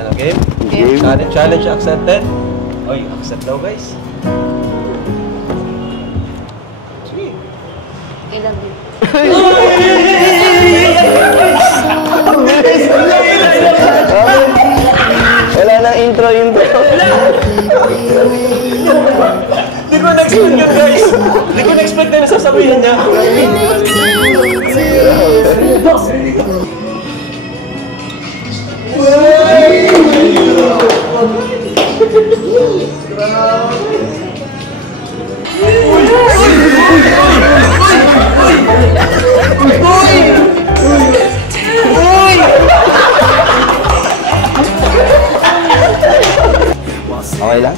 Ano, game? Game. Challenge accepted. Oy, accept daw guys. Sige. Ilan din. Wala nang intro. Di ko na-expect yun guys. Di ko na-expect na nasasabihin niya. Okay lang?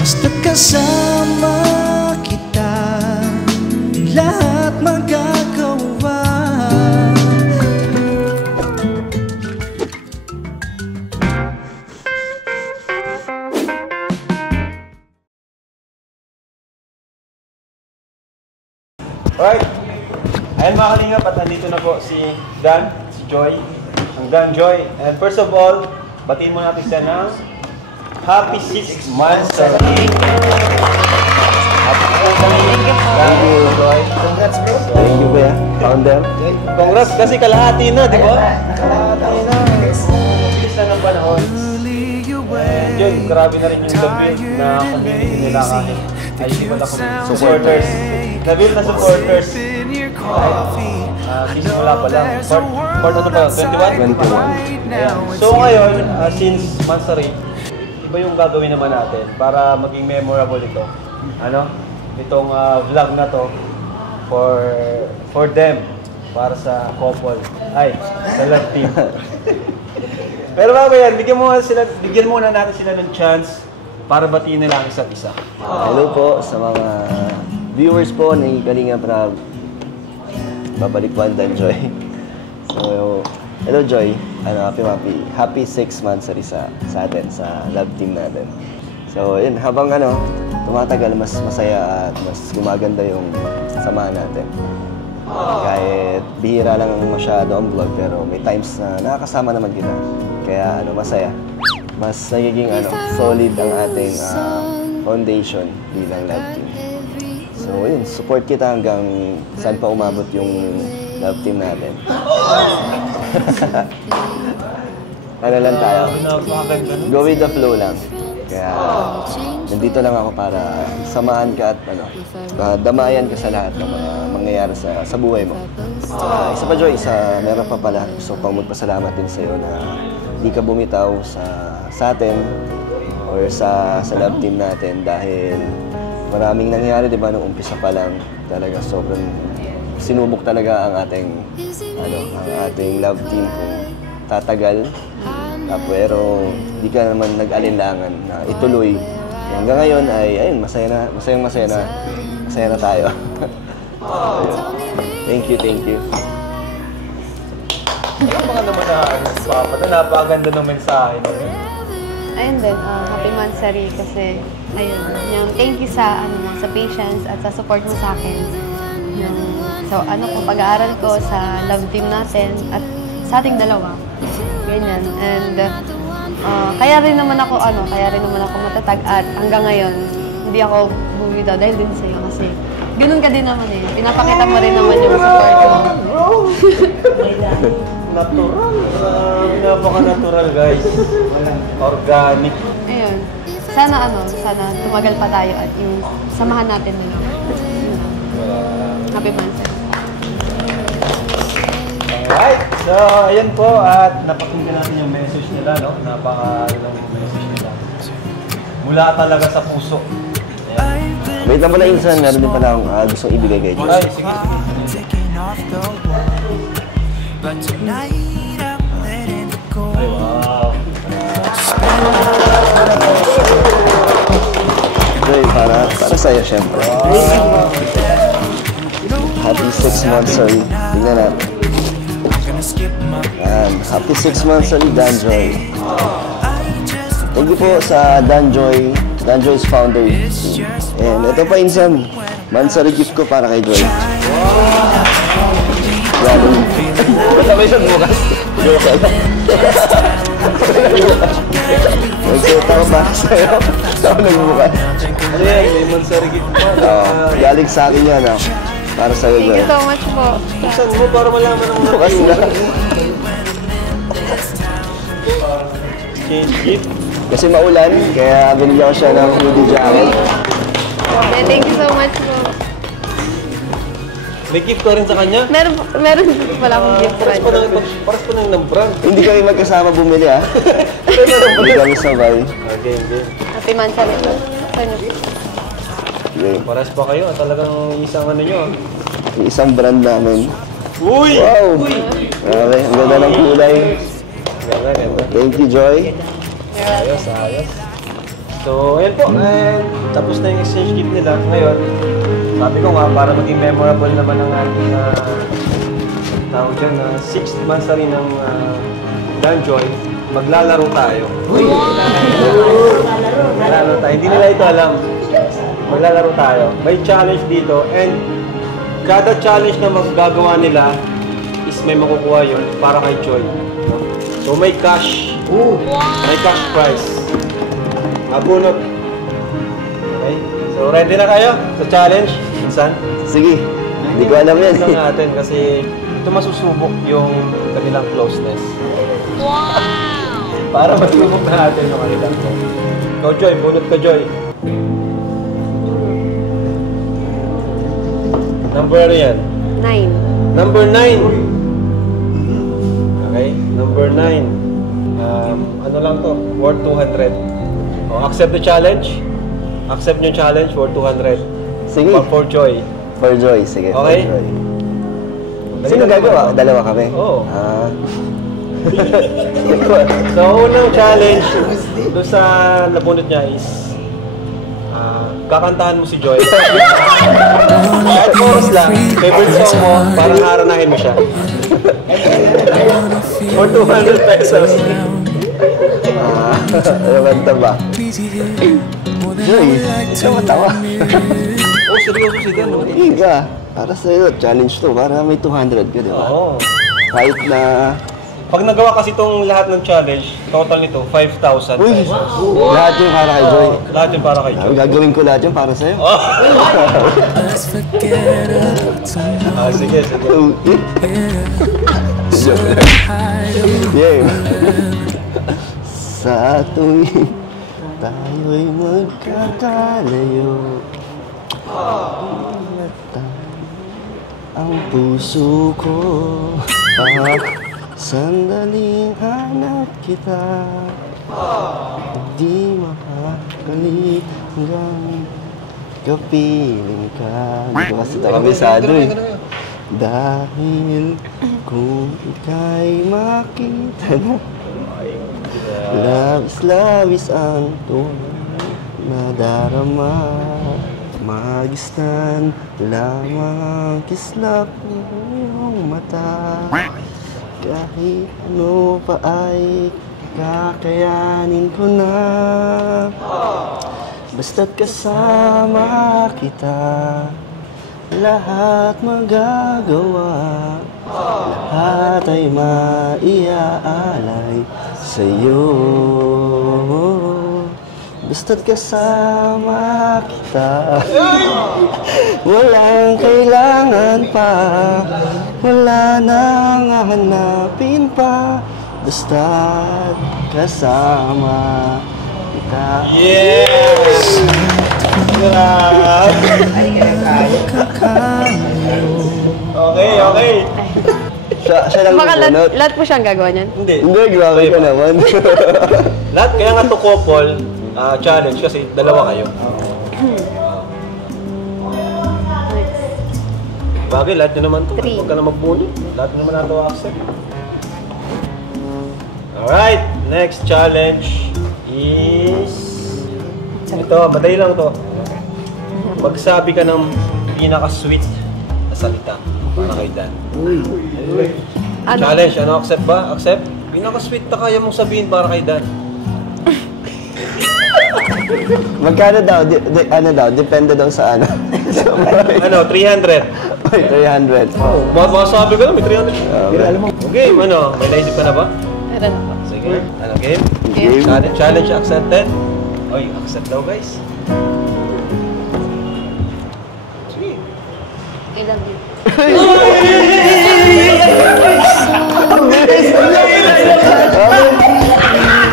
Basta kasama kita, lahat magagawa. Alright. Ayan mga kalingap at nandito na po si Dan, si Joy, ang Dan Joy. And first of all, batiin mo natin siya ng Happy 6 months. Happy 6 months. Thank you, Joy. Congrats, bro. Thank you, kuya. Founder. Congrats kasi kalahati na, di ba? Kalahati na. Bilis na ng panahon. Joy, grabe na rin yung debut na community nila kahit ay wala ko supporters. Nabil na supporters. Simula pa lang. Part ano pa? 21? 21. Ayan. So ngayon, since Mansari, iba yung gagawin naman natin para maging memorable ito. Ano? Itong vlog na to for them. Para sa couple. Ay, sa love team. Pero bago yan, bigyan muna natin sila ng chance para batiin nila ang isa't isa. Hello po sa mga viewers po ni Kalinga Prab. Babalik po ang Dan Joy. So, hello Joy. Happy 6 months sa atin, sa love team natin. So, yun, habang tumatagal, mas masaya at mas gumaganda yung samahan natin. Kahit bihira lang masyado ang vlog, pero may times na nakakasama naman kita. Kaya masaya. Mas nagiging solid ang ating foundation bilang love team. So yun, support kita hanggang saan pa umabot yung love team natin. Ano lang tayo? Go with the flow lang. Kaya nandito lang ako para samahan ka at damayan ka sa lahat ng mga mangyayari sa buhay mo. Isa pa Joy, meron pa pala. Gusto kong magpasalamat din sa'yo na hindi ka bumitaw sa atin or sa love team natin dahil maraming nangyari, di ba, nung umpisa pa lang. Talaga sobrang sinubok talaga ang ating love team kung tatagal. Pero di ka naman nag-alinlangan na ituloy. Hanggang ngayon ay ayun, masaya na tayo. Thank you. Ano baka naman napakaganda ng mensahe mo? Ayun din, happy Mansari kasi ayun, yung thank you sa patience at sa support mo sa akin. Kung pag-aaral ko sa love team natin at sa ating dalawa. Ganyan. And kaya rin naman ako matatag at hanggang ngayon hindi ako bumitaw dahil din sa'yo kasi ganun ka din naman eh. Pinapakita mo rin naman yung support mo. Natural. Napaka-natural guys. Organic. Ayun. Sana tumagal pa tayo at yung samahan natin nila. Happy Mansari. Alright. So, ayan po at napakinggan natin yung message nila, no? Napaka-lang yung message nila. Mula talaga sa puso. Ayan. Wait lang pala, Insan. Meron din pala akong gustong ibigay kay Joy. Ay, sige. Ay, wow. Joy, para sa'yo, syempre. Happy 6 months, sorry. Tingnan natin. Yan. Happy 6 months, sorry, Dan Joy. Thank you po sa Dan Joy. Dan Joy's founder. And ito pa, Insan. Mansari gift ko para kay Joy. Wow! Sabay siya bukas. Joke lang. Nagsuot ako ba sa'yo? Ako nagbukas. Ano yan? May mansari gift pa. Galing sa akin yan, para sa'yo, Thank Joy. you so much po. Buksan mo para malaman ang Bukas na. change gift. Kasi maulan, kaya binigyan ko siya ng hoodie jacket. Yeah, thank you so much po. May gift ka rin sa kanya? Meron pala akong gift Paras friend. pa ng brand. Hindi kami magkasama bumili, Hindi kami sabay. Okay, okay. Happy Mansari po. Sa inyo. Okay. Paras pa kayo. Talagang isang ano nyo. Yung isang brand namin. Uy! Wow! Grabe, ang ganda ng kulay. Ganda, ganda. Thank you, Joy. Ayos, ayos. So, ayan po. And, tapos na yung exchange gift nila. Ngayon, sabi ko nga, para maging memorable naman ang ating tawag dyan, 6th monthsary ng Danjoy, maglalaro tayo. Maglalaro tayo. Hindi nila ito alam. Maglalaro tayo. May challenge dito and kada challenge na magagawa nila is may makukuha yun para kay Joy. So may cash. May cash prize. Abunot. Okay? So ready na kayo sa challenge? Minsan? Sige, hindi ko alam yan. Ito natin kasi ito masusubok yung kanilang closeness. Wow! Para masubok natin yung kanilang closeness. Ikaw, Joy. Bunot ka, Joy. Number ano yan? 9. Number 9. Okay? Number 9. Ano lang to? Worth 200. Oh, accept the challenge. Accept yung challenge worth 200. Sige. For Joy. For Joy, sige. Okay. For Joy. Sino gagawa? Dalawa kami? Oo. Ah. So, unang challenge doon sa nabunot niya is kakantahan mo si Joy. Kahit chorus lang, favorite song mo, parang haranahin mo siya. For 200 pesos. Ano kanta ba? Joy, ikaw matawa. Oh, seryoso si Dan. Higa. Para sa'yo, challenge to. Para may 200 ka, di ba? Oo. Kahit na... Pag nagawa kasi itong lahat ng challenge, total nito, 5,000 Uy! pesos. Lahat yung para kay Joy. Lahat yung para kay Joy. Gagawin ko lahat yung para sa'yo. Sige, sige. Yeah. Sa tuwing tayo'y magkakalayo, ang puso ko sandaling hanap kita, di makakali hanggang kapiling ka. Di ko kasi ito kabisado eh. Dahil kung ika'y makita na, labis-labis ang tunay na darama, magistan lamang ang kislap ng iyong mata. Kahit ano pa ay kakayanin ko na, basta't kasama kita, lahat magagawa, lahat ay maiaalay sa'yo. Basta't kasama kita, walang kailangan pa, wala nang hahanapin pa, basta't kasama kita. Yes! Grabe! Okay, okay. Siya lang Baka nabunot. lahat po siyang gagawa niyan? Hindi. Hindi, grabe ka naman. Lahat, kaya nga to couple challenge kasi dalawa kayo. Bagay, lahat nyo naman to. Three. Huwag ka na magbunot. Lahat nyo naman nato accept. Alright, next challenge is... Ito, madali lang to. Magsabi ka ng pinaka-sweet na salita para kay Dan. Ano? Challenge, ano? Accept ba? Accept? Pinaka-sweet na kaya mong sabihin para kay Dan. Magkano daw? Ano daw? Depende daw sa ano. Ano, 300. Ay, 300. Baka sabi ko na, may 300. Okay. Okay, ano, may naisip ka na ba? Meron ako. Sige. Ano, game? Game. Challenge accepted. Oy, accept daw guys. Sige. Ilan din?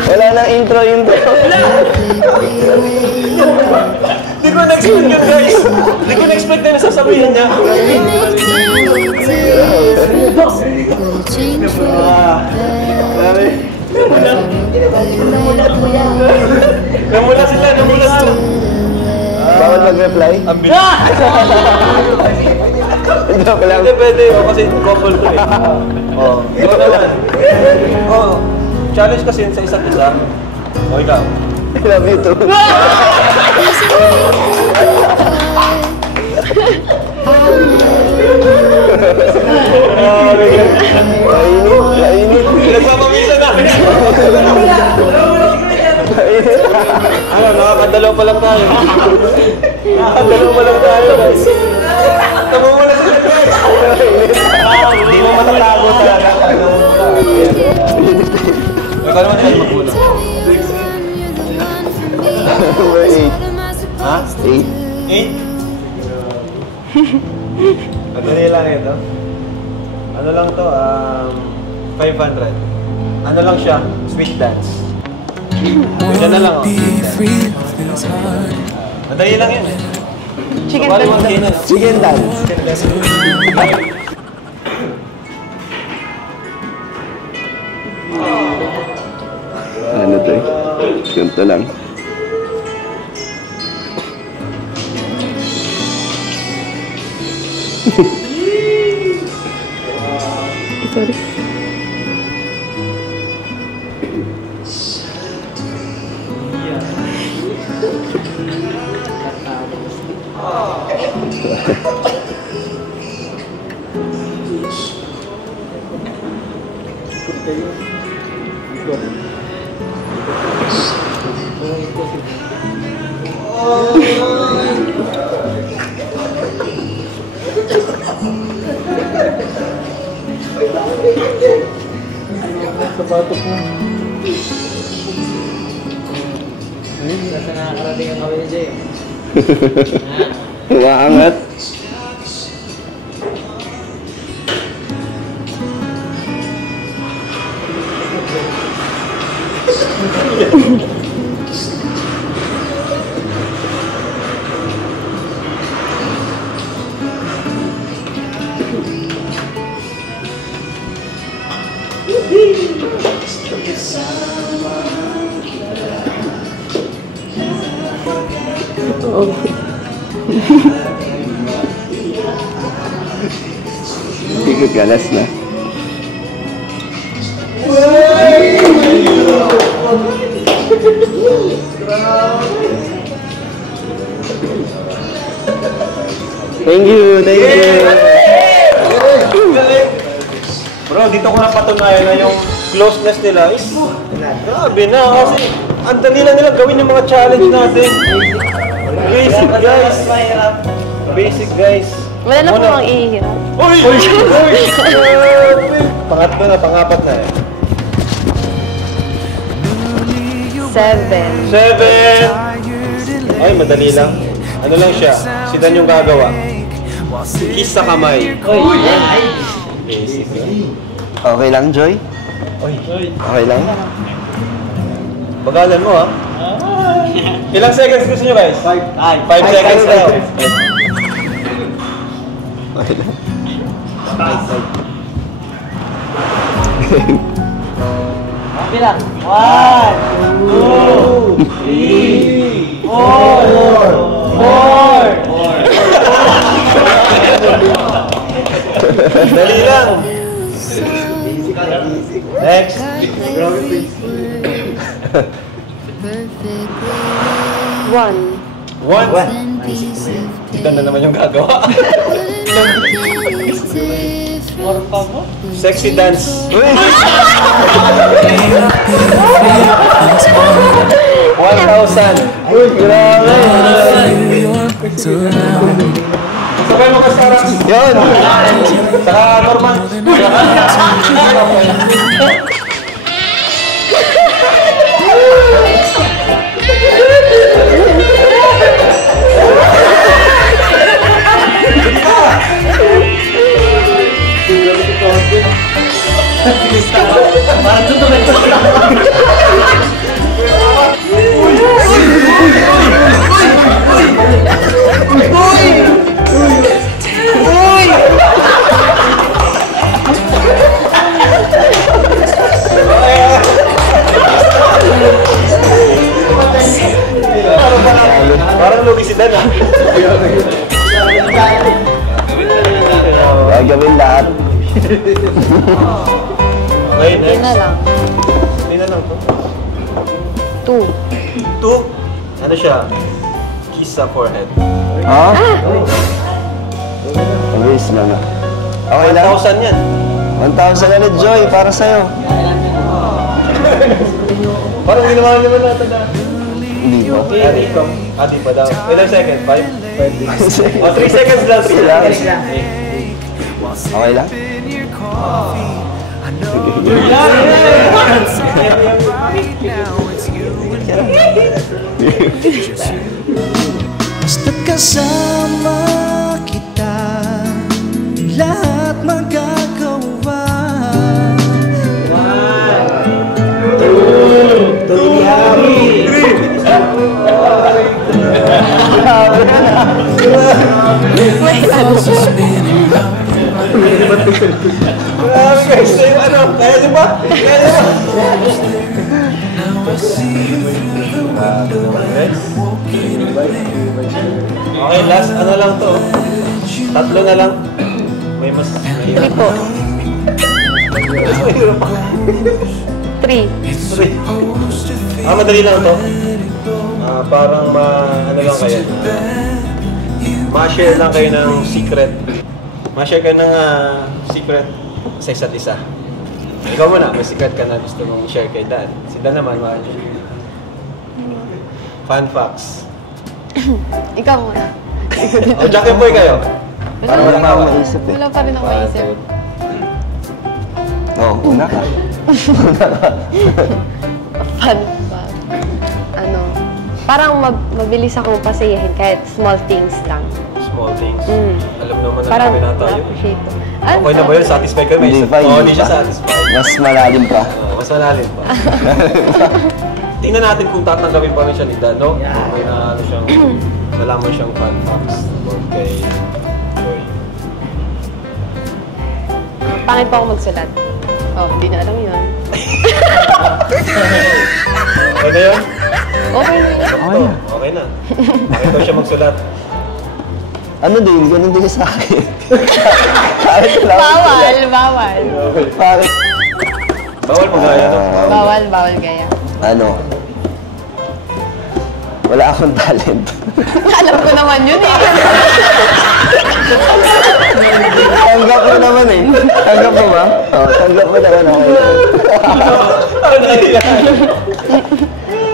Wala nang intro. Hindi ko na-expect yun guys. Hindi ko na-expect na nasasabihin niya. Namula sila. Bawal mag-reply? Ang bilis. Joke lang. Hindi pwede kasi couple to eh. Oh, ikaw naman. Oh, challenge kasi sa isa't isa. O ikaw. I love you too. Kainit. Nagpapamisa na. Ano, nakakadalaw pa lang tayo. Guys. Namumula sila guys. Hindi mo matatago talaga. Ikaw naman tayo magmula. Number 8. Ha? 8. 8? Madali lang ito. Ano lang to? 500. Ano lang siya? Sweet dance. Yan na lang oh. Sweet dance. Madali lang yun eh. Chicken Bali dance. 1K na. Chicken dance. Ano to eh? Ganito lang. Umaangat. Hindi ko galas na. Thank you. Bro, dito ko napatunayan na yung closeness nila is grabe na kasi ang dali lang nila gawin yung mga challenge natin. Basic guys. Basic guys. Wala na po ang ihihirap. Uy! Pangatlo na, pangapat na eh. 7. 7! Ay, madali lang. Ano lang siya? Si Dan yung gagawa. Kiss sa kamay. Basic. Okay lang, Joy? Oy. Okay lang? Bagalan mo ha. Ilang seconds gusto nyo guys? 5 seconds daw. Okay lang. Bilang. 1, 2, 3, 4. Dali lang. Next. One. 1. Ito na naman yung gagawa. Orpa mo? Sexy dance. 1,000. Uy, grabe. Sabay mo ka sa Rax. Yun! Saka Norman. Parang tutuloy ko lang. Parang lubisidan ah. Gagawin lahat. Okay, Hindi next. na lang. Hindi na lang to. 2. 2. Ano siya? Kiss sa forehead. Ha? Ang lang ah. Okay lang. 1,000 yan. 1,000 ulit, Joy, para sa'yo. Parang ginawa naman natin na. Hindi ko. Dito. Di pa daw. Ilang second? 5? 5 Oh, 3 seconds lang. 3 seconds lang. Okay lang? Basta kasama kita, lahat magagawa. Grabe guys, ano? Kaya niyo ba? Kaya niyo ba? Okay, last ano lang to. 3 na lang. May mas... 3 po. 3. Madali lang to. Parang ano lang kayo. Ma-share lang kayo ng secret. Ma-share kayo ng secret sa isa't isa. Ikaw muna, may secret ka na gusto mong share kay Dan. Si Dan naman, fun facts. Ikaw muna. O, Jack and Boy kayo. Para Wala walang pa akong tawa. maisip eh. Wala pa rin ako maisip. Oo, una ka. Fun ba? Ano? Parang mabilis akong pasayahin kahit small things lang. Small things. Alam naman na Parang namin na tayo. na-appreciate ko. Okay na ba yun? Satisfied ka? May Hindi isa. pa, Oo, hindi hindi siya pa. satisfied. Mas malalim pa. Mas malalim pa. Tingnan natin kung tatanggapin pa rin siya ni Dan, no? May ano siyang, nalaman siyang fun facts about kay Joy. Pangit pa ako magsulat. Oh, hindi na alam yun. Okay na yun? Okay na yun. Oo, okay na. Bakit daw siya magsulat? Ano din, ganun din sa akin. Kahit wala akong Bawal, sulat. bawal. Bakit? Bawal mo gaya, no? Bawal, bawal gaya. Ano? Wala akong talent. Alam ko naman yun eh. Tanggap mo naman eh. Tanggap mo ba? Oo, tanggap mo naman ako.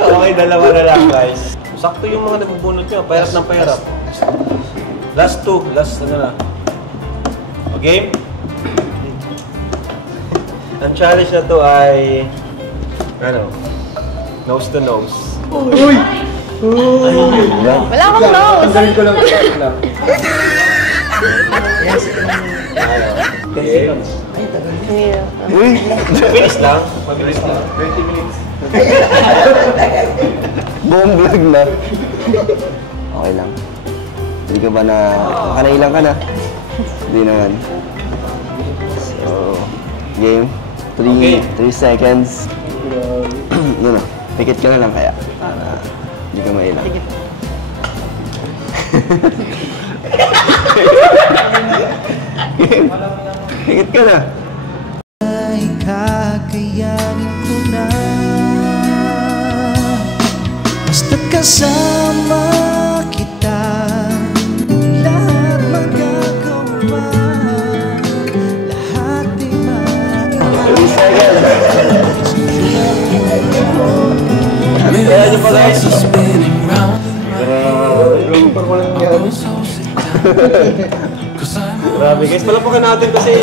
Okay, dalawa na lang, guys. Sakto yung mga nabubunot nyo. Pahirap ng pahirap. Last 2. Last ano na. Okay? Ang challenge na to ay... Ano? Nose to nose. Wala akong nose. ko lang. Okay. Uy! Mabilis lang. Mabilis lang. 20 minutes. Buong vlog na. Okay lang. Hindi ka ba na... Kanailang ka na? Hindi naman. So... Game. 3 Okay. 3 seconds. Yun na. Pikit ka na lang kaya. Para hindi ka mailang. Game. Pikit ka na. Ay kakayanin ko na. Basta kasama kita, lahat magagawa. Lahat Grabe guys, palapakan natin kasi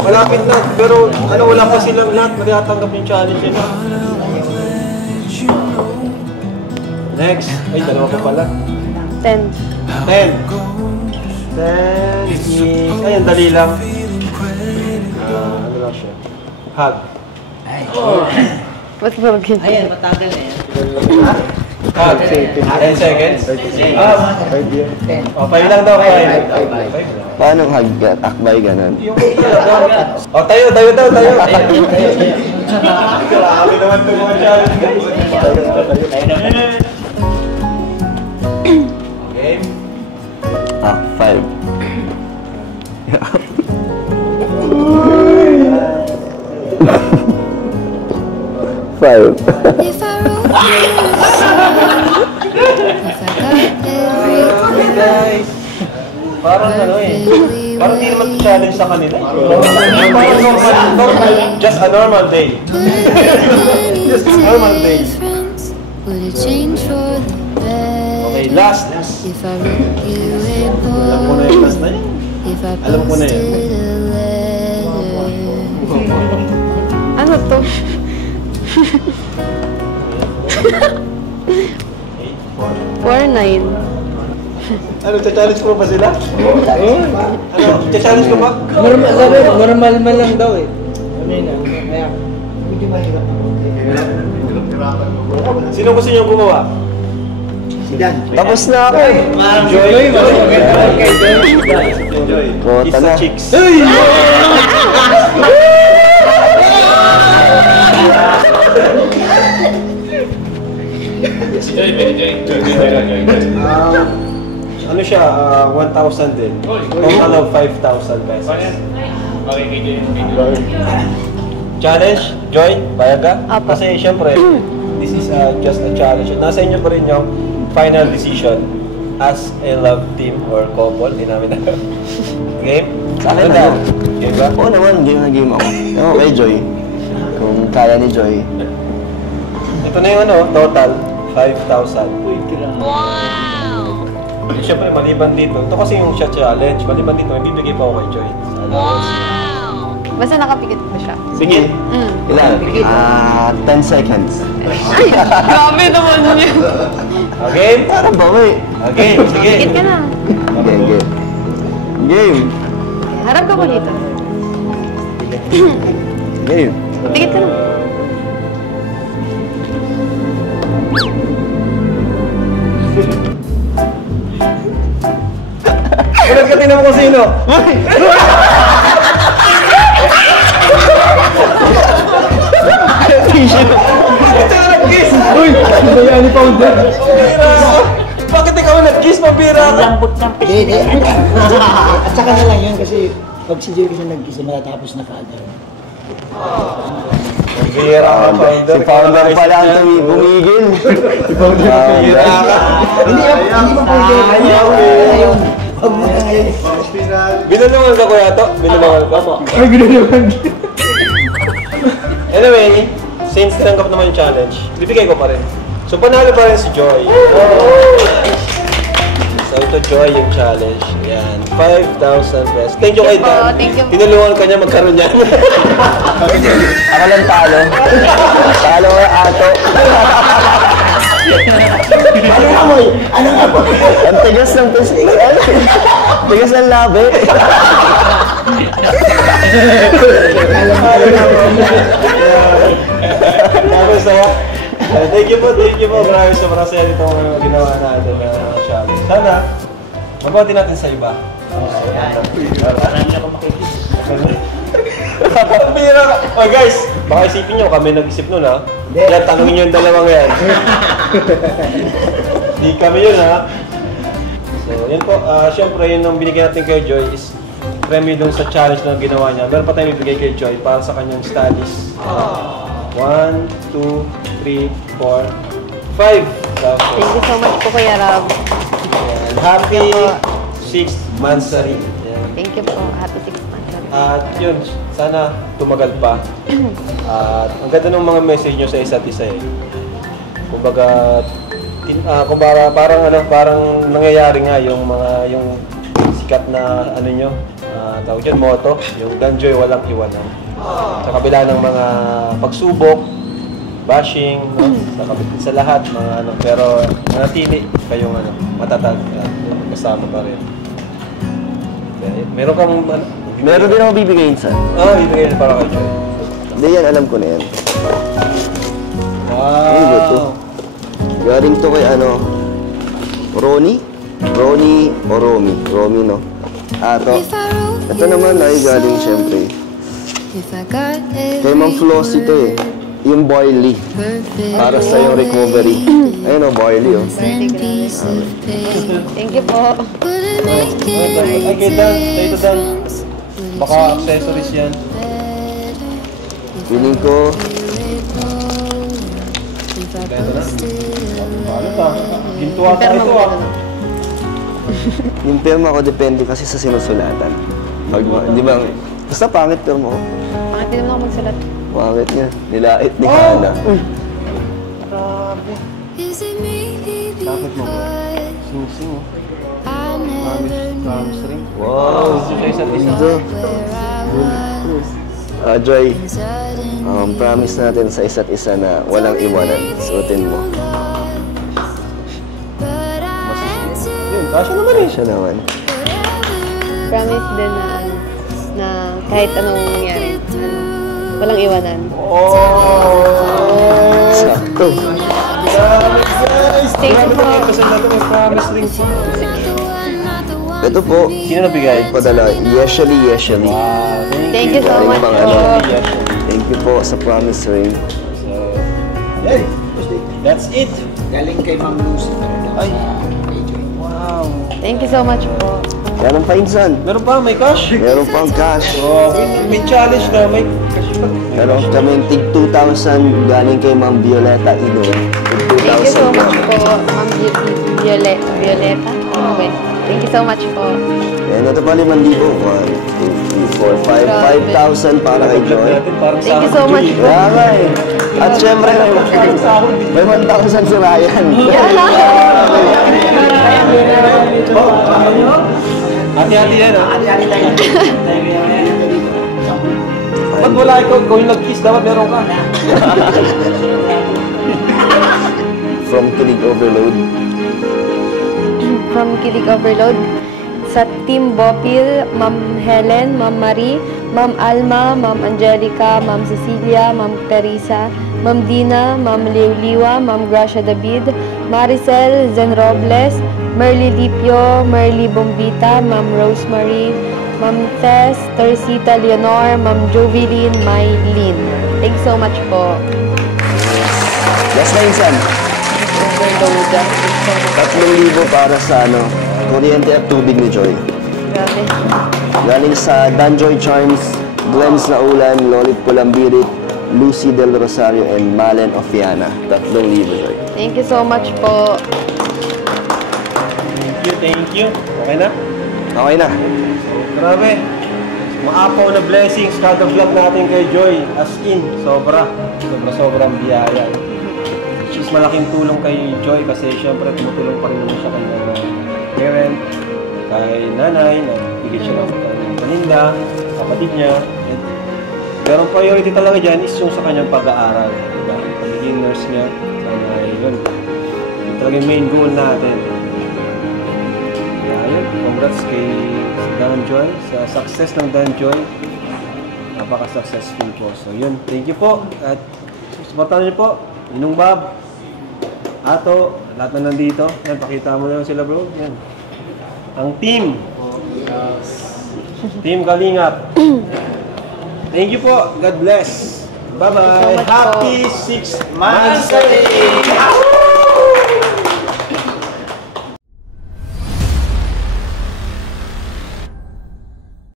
malapit na. Pero wala pa silang lahat magtatanggap yung challenge yun. Next. Ay, dalawa pa pala. 10. 10 is... Ay, ang dali lang. Ano lang siya? Hug. Ba't ba mag-10? Ayan, matagal na yan. Hug. 10 seconds. 5 lang daw. 5. Paano hug? Akbay ganun. Tayo. Grabe naman ito mga challenge guys. Game. 5. Five. If I wrote you a song, if I got everything Guys. Parang parang hindi naman challenge sa kanila. Parang normal. Just a normal day. Just a normal day. difference, would it change for the better? Okay, last. If I wrote you a Alam ko na yung poem, last na yun. if I Alam ko na yan. posted a letter. Ano to? 4-9. Ano, challenge mo ba sila? Ano, challenge ko ba? Normal man lang daw eh. Kaya, medyo mahirap. Sino gusto niyo gumawa? Tapos na ako eh. Joy. Kota Kiss na. the chicks. Ano siya, 1,000 din. Total of 5,000 pesos. Challenge, Joy, bayag ka? Apo. Kasi syempre, this is just a challenge. Nasa inyo pa rin yung final decision as a love team or couple. Hindi namin alam. Game? Sa akin Ano na. daw? Game ba? Oo naman, game na game ako. Ewan kay Joy. Kung kaya ni Joy. Ito na yung total, 5,000. Wow! Siyempre, maliban dito. Ito kasi yung siya challenge. Maliban dito, may bibigay pa ako kay Joy. Basta nakapikit ko siya. Sige. Ilan? 10 seconds. Ay, grabe naman yun. Okay? Parang bawi. Okay, sige. Pikit ka na. Game. Game. Harap ka mo dito. Game. Pikit ka na. Ulit ka tinan mo kung sino. Ito na nag-kiss! Uy! Ano pa Pounder? Bakit ikaw nag-kiss? Mabira ka! Lambot ng Hindi. At saka na lang yun kasi pag si Joy kasi nag-kiss, matatapos na kaagad. Mabira ka, Pounder. Si Founder pala ang tumigil. Si Founder. Mabira ka. Hindi ba pwede? Ayun. Huwag mo na ngayon. Binulungan ka, Kuya To? Binulungan ka? Ay, binulungan. Anyway, since tinanggap naman yung challenge, bibigay ko pa rin. So, panalo pa rin si Joy. So, ito Joy yung challenge. Yan, 5,000 pesos. Thank you kay Dan. Thank you. Tinulungan ka niya magkaroon yan. Ako lang talo. Talo ko ato. Anong amoy? Anong amoy? Ang tigas ng pising. Tigas ng labi. Grabe saya. Thank you po. Grabe sobrang saya nito ang ginawa natin na challenge. Sana, mabuti natin sa iba. Parang hindi ako makikis. Bira ka. Oh guys, baka isipin nyo, kami nag-isip nun ha. Yan, tanongin nyo yung dalawang yan. Di kami yun ha. So, yun po. Siyempre, yun ang binigyan natin kay Joy is premyo dun sa challenge na ginawa niya. Meron pa tayong bibigay kay Joy para sa kanyang studies. 1, 2, 3, 4, 5. Thank you so much po, Kuya Rob. Happy 6th Mansari. Thank you po. Happy 6 months. At yun, sana tumagal pa. At ang ganda ng mga message nyo sa isa't isa eh. Kumbaga, kumpara parang nangyayari nga yung sikat na ano nyo, tawag dyan, motto, yung Danjoy walang iwanan. Sa kabila ng mga pagsubok, bashing, no? sa lahat, mga pero manatili kayong matatag, kasama pa rin. Meron kang... Meron din ako bibigay sa. Ibigay para kay Joy. Hindi yan, alam ko na yan. Wow! Galing to kay Ronnie? Ronnie o Romy? Romy, no? Ito naman ay galing siyempre kay Ma'am Floss ito eh. Yung Boily. Para sa yung recovery. Ayun o, Boily o. Thank you po. Ay, kay Dan. Ito Dan. Baka accessories yan. Feeling ko, Ito na. Ano pa? Gintuwa tayo ito yung pirma ko depende kasi sa sinusulatan. Di ba, basta pangit pirma ko. Bakit di naman ako magsulat? Pangit niya. Nilait ni Hana. Grabe. Bakit mo ba? Sing-sing oh. Promise ring. Wow! Ganda. Joy, promise natin sa isa't isa na walang iwanan. Suotin mo. Yun, kasya naman eh. Siya naman. Promise din na kahit anong mangyari, walang iwanan. Sakto. Thank you po. Kasi natin may promise ring po. Ito po. Sino nabigay? Padala. Yeshali. Thank you so Galing much mga po. Thank you po sa promise ring. Hey, that's it. Galing kay Ma'am Lucy. Ay. Wow. Thank you so much po. Meron pa insan. Meron pa, may cash. Meron pang cash. Oh, may challenge na, may cash pa. Meron kami tig 2,000 galing kay Ma'am Violeta Ino. Tig Thank you so 2,000 much po, Ma'am Violeta. Okay. Thank you so much po. Yan, ito pa 5,000. 1, 2, 3, 4, 5. 5,000 para kay Joy. Thank you so much po. Kaya nga eh. At syempre, may 1,000 si Ryan. Hati-hati yan ha. Hati-hati tayo. Ba't wala ikaw yung nag-kiss? Dapat meron ka. From Kilig Overload. From Kilig Overload. Sa Team Bopil, Ma'am Helen, Ma'am Marie, Ma'am Alma, Ma'am Angelica, Ma'am Cecilia, Ma'am Teresa, Ma'am Dina, Ma'am Liwliwa, Ma'am Gracia David, Maricel Zenrobles, Merly Lipio, Merly Bombita, Ma'am Rosemary, Ma'am Tess, Teresita Leonor, Ma'am Joveline, Mylene. Thank you so much po. Last na insan. Overload. 3,000 para sa kuryente at tubig ni Joy. Grabe. Galing sa Danjoy Charms, Glens na Ulan, Lolit Pulambirit, Lucy Del Rosario, and Malen Ofiana. 3,000 Joy. Thank you so much po. Thank you. Okay na? Okay na. Grabe. Maapaw na blessings kada vlog natin kay Joy. As in, sobrang biyaya. Which is malaking tulong kay Joy kasi syempre tumutulong pa rin naman siya kay parent, kay nanay, nagbigay siya ng paninda, kapatid niya. Pero ang priority talaga dyan is yung sa kanyang pag-aaral. Diba? Pagiging nurse niya. Sana yun. Yung talaga yung main goal natin. Yun, congrats kay Dan Joy sa success ng Dan Joy. Napaka-successful po. So yun, thank you po. At supportan niyo po, Inong Bob, Ato, lahat na nandito. Yan, pakita mo na sila bro. Yan. Ang team. Team Kalingap. Thank you po. God bless. Bye-bye. Thank you so much Happy 6th Monthsary!